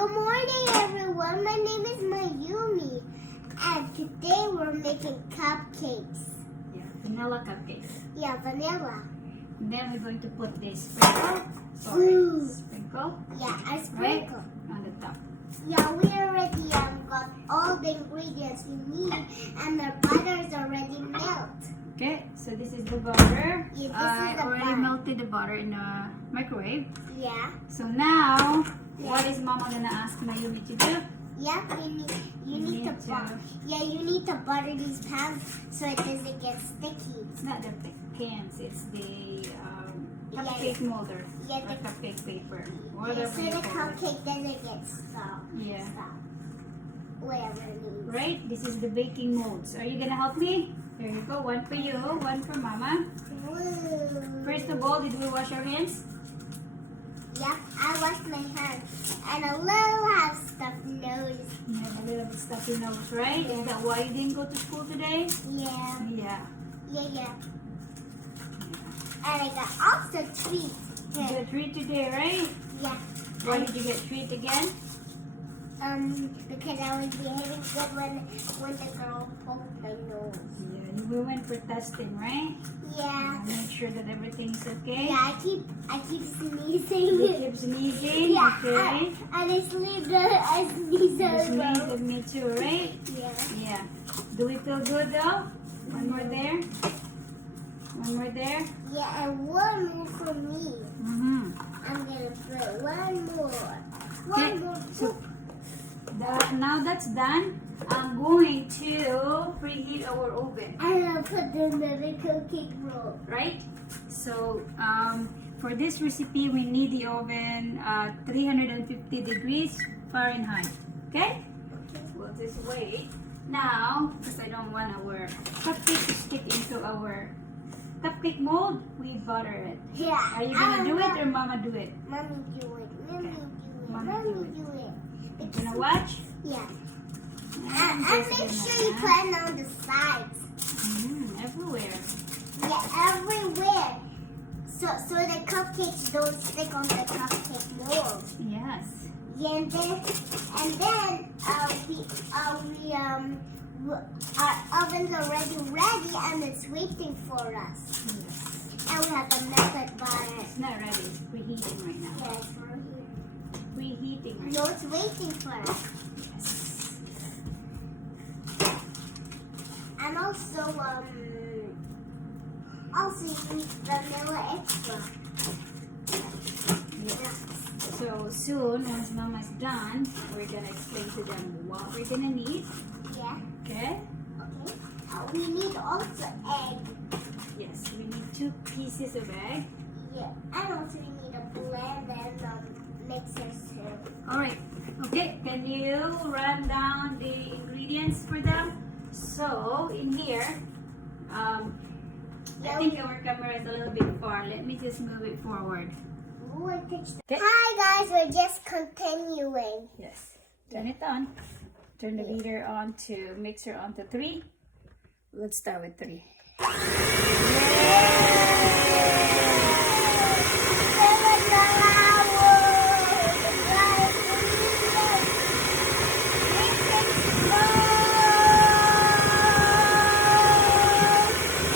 Good morning, everyone. My name is Mayumi, and today we're making cupcakes. Yeah, vanilla cupcakes. Yeah, vanilla. And then we're going to put this sprinkle. Ooh. Sprinkle. Yeah, a Right sprinkle. on the top. Yeah, we already got all the ingredients we need, and the butter's already melted. Okay, so this is the butter. Yeah, this I is the already butter. melted the butter in the microwave. Yeah. So now, Yeah. what is Mama gonna ask Mayumi to do? Yeah, you need to butter. Yeah, you need to butter these pans so it doesn't get sticky. It's not the cans, it's the Yeah. cupcake molder. Yeah, or the- cupcake paper. Yeah, Whatever so you the call it. cupcake doesn't get stuck. Yeah. Whatever it means. Right? This is the baking molds. Are you gonna help me? Here you go. One for you, one for Mama. Woo. First of all, did we wash our hands? Yeah, I washed my hands and a little have stuffed nose. You have a little bit stuffy nose, right? Yeah. Is that why you didn't go to school today? Yeah, Yeah. yeah. And I got also treats. You got a treat today, right? Yeah. Why did you get treat again? Because I was behaving good when the girl poked my nose. Yeah, we went for testing, right? Yeah. Make sure that everything is okay. Yeah, I keep sneezing. You keep sneezing, Yeah, okay? and I sneeze You as well. sneeze with me too, right? Yeah. Yeah. Do we feel good though? One more there. One more there. Yeah, and one more for me. Mm-hmm. I'm gonna put one more. Okay, One more. so now that's done. I'm going to preheat our oven, And I'll put the another cupcake roll. right? So for this recipe, we need the oven at 350 degrees Fahrenheit. Okay? We'll just wait. Now, because I don't want our cupcake to stick into our cupcake mold, we butter it. Yeah. Are you gonna do it or Mama do it? Mommy do it. Mommy Okay. do it. Mommy Mommy do it. do it. You gonna watch? Yeah. And And just make gonna sure you add- put it on the sides. everywhere. Yeah, everywhere. So the cupcakes don't stick on the cupcake mold. Yes. Yeah, and then our oven's already ready and it's waiting for us. Yes. And we have the melted butter. It's not ready. It's preheating right now. Yes, we're here. Preheating right No, now. it's waiting for us. Yes. And also you need vanilla extra. Yes. So soon, once Mama's done, we're gonna explain to them what we're gonna need. Yeah. Okay? Okay. We need also egg. Yes. We need 2 pieces of egg. Yeah. And also we need a blend and mixer too. All right. Okay. Can you run down the ingredients for them? So in here, I think our camera is a little bit far. Let me just move it forward. Ooh, I touched Okay. Hi guys, we're just continuing. Yes. Turn it on. Turn the beater on to mixer on to 3. Let's start with 3.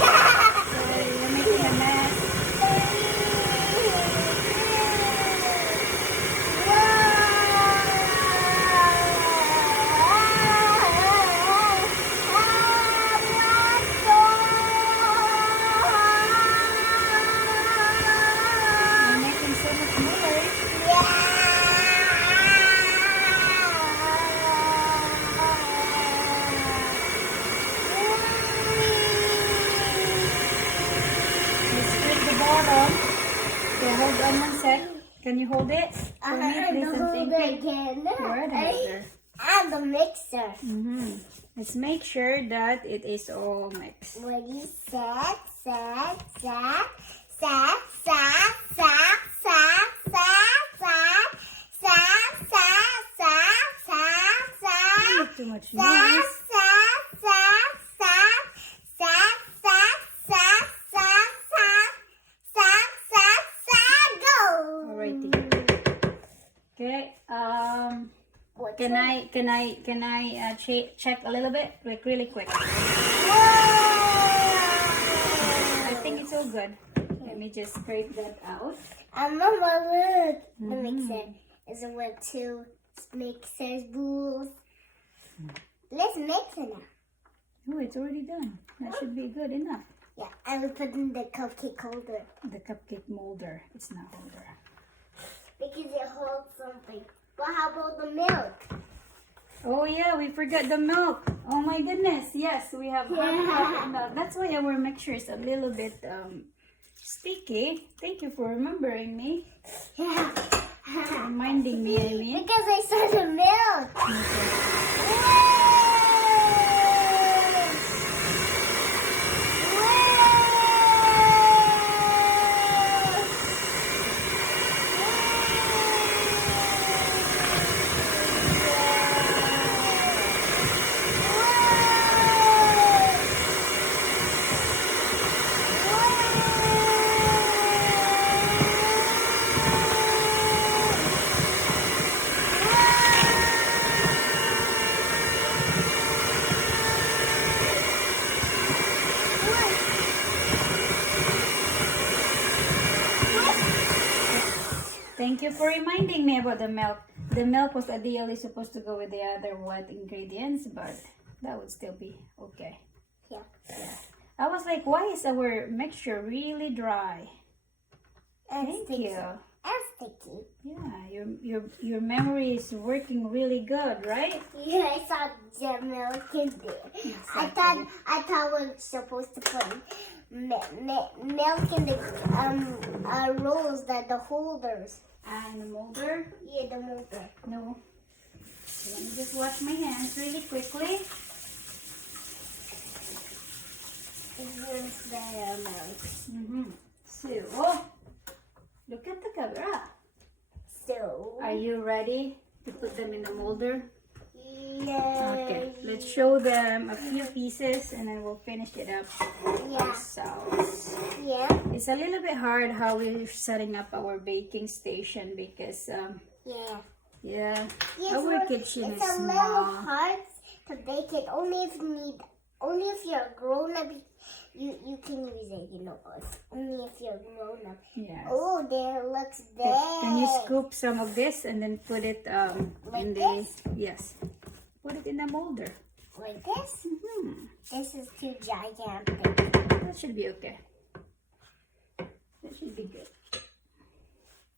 You're making a mess. You're making so much noise. You split the bottom. Okay, hold on one sec. Can you hold it? For me, please, and thank you. again. Where the holder? And the mixer. Let's make sure that it is all mixed. Ready, set. Not too much noise. Go. Alrighty. Okay. Can I check a little bit, like really quick? I think it's all good. Let me just scrape that out. Mama, look. The mixer is with two mixers bowls. Let's mix it now. Oh, it's already done. That should be good enough. Yeah, I will put in the cupcake holder. The cupcake molder. It's not holder. Because it holds something. But how about the milk? Oh yeah, we forgot the milk. Oh my goodness. Yes, we have half cup of milk. That's why our mixture is a little bit sticky. Thank you for remembering me. Yeah. Reminding me, I mean. Because I saw the milk. Thank you for reminding me about the milk. The milk was ideally supposed to go with the other wet ingredients, but that would still be okay. Yeah. I was like, why is our mixture really dry? Thank you. And sticky. Yeah, your memory is working really good, right? Yeah, I saw the milk in there. Exactly. I thought we were supposed to put milk in the rolls, the holders. And the molder? Yeah, the molder. No. Let me just wash my hands really quickly. Here's the milk. So, oh, look at the camera. So. Are you ready to put them in the molder? Yeah. Okay, let's show them a few pieces and then we'll finish it up Yeah. ourselves. Yeah. It's a little bit hard how we're setting up our baking station because, Yeah. yeah, Yes, our kitchen is it's a little small. hard to bake it. Only if you're a grown up, you can use it. Only if you're grown up. Yes. Oh, there looks bad. Can you scoop some of this and then put it Like in the this? yes, put it in the molder. Like this? This is too gigantic. That should be okay. That should be good.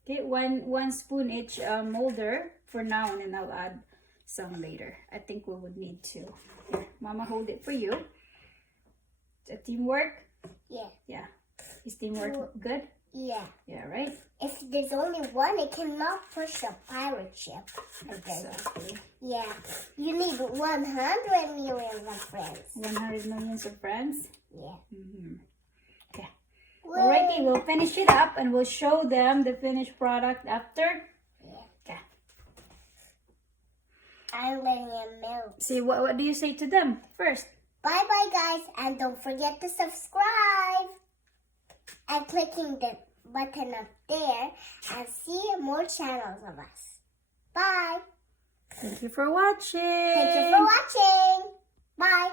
Okay, one spoon each molder for now, and then I'll add some later. I think we would need to. Here, Mama, hold it for you. It's a teamwork. Yeah. Yeah. Is teamwork good? Yeah. Yeah, right? If there's only one, it cannot push a pirate ship. Exactly. Yeah. You need 100 million of friends. 100 millions of friends. Yeah. Okay. Alrighty, we'll finish it up and we'll show them the finished product after. Yeah. Okay. I'm letting it melt. See, what do you say to them first? Bye-bye, guys. And don't forget to subscribe. And clicking the button up there and see more channels of us. Bye. Thank you for watching. Thank you for watching. Bye.